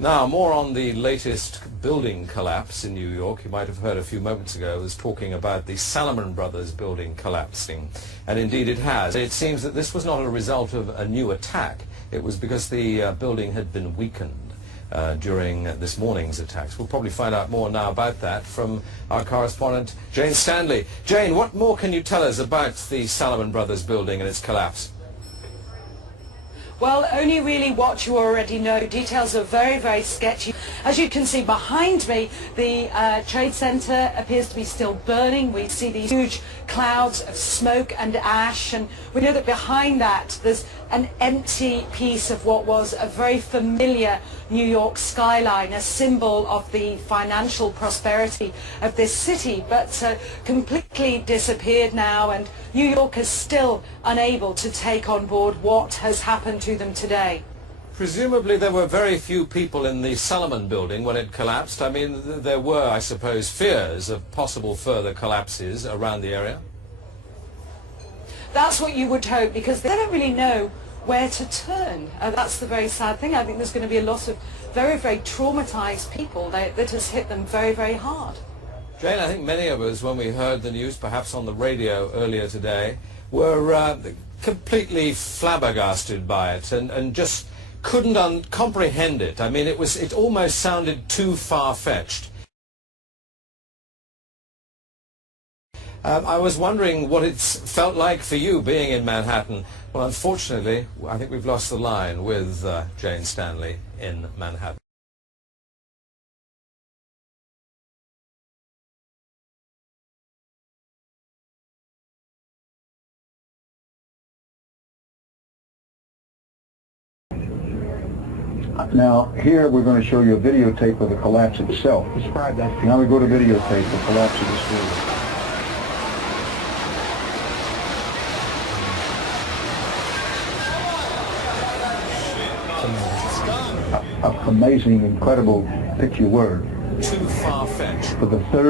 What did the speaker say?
Now, more on the latest building collapse in New York. You might have heard a few moments ago I was talking about the Salomon Brothers building collapsing. And indeed it has. It seems that this was not a result of a new attack. It was because the building had been weakened during this morning's attacks. We'll probably find out more now about that from our correspondent Jane Stanley. Jane, what more can you tell us about the Salomon Brothers building and its collapse? Well, only really what you already know. Details are very, very sketchy. As you can see behind me, the trade center appears to be still burning. We see these huge clouds of smoke and ash, and we know that behind that there's an empty piece of what was a very familiar New York skyline, a symbol of the financial prosperity of this city, but completely disappeared now, and New York is still unable to take on board what has happened to them today. Presumably there were very few people in the Salomon building when it collapsed. I mean, there were, I suppose, fears of possible further collapses around the area. That's what you would hope, because they don't really know where to turn. That's the very sad thing. I think there's going to be a lot of very, very traumatized people that has hit them very, very hard. Jane, I think many of us, when we heard the news, perhaps on the radio earlier today, were completely flabbergasted by it and just couldn't comprehend it. I mean, it almost sounded too far-fetched. I was wondering what it's felt like for you being in Manhattan. Well, unfortunately, I think we've lost the line with Jane Stanley in Manhattan. Now, here we're going to show you a videotape of the collapse itself. Describe that. Now we go to videotape, the collapse of this building. Amazing, incredible, pick your word. Too far-fetched. For the third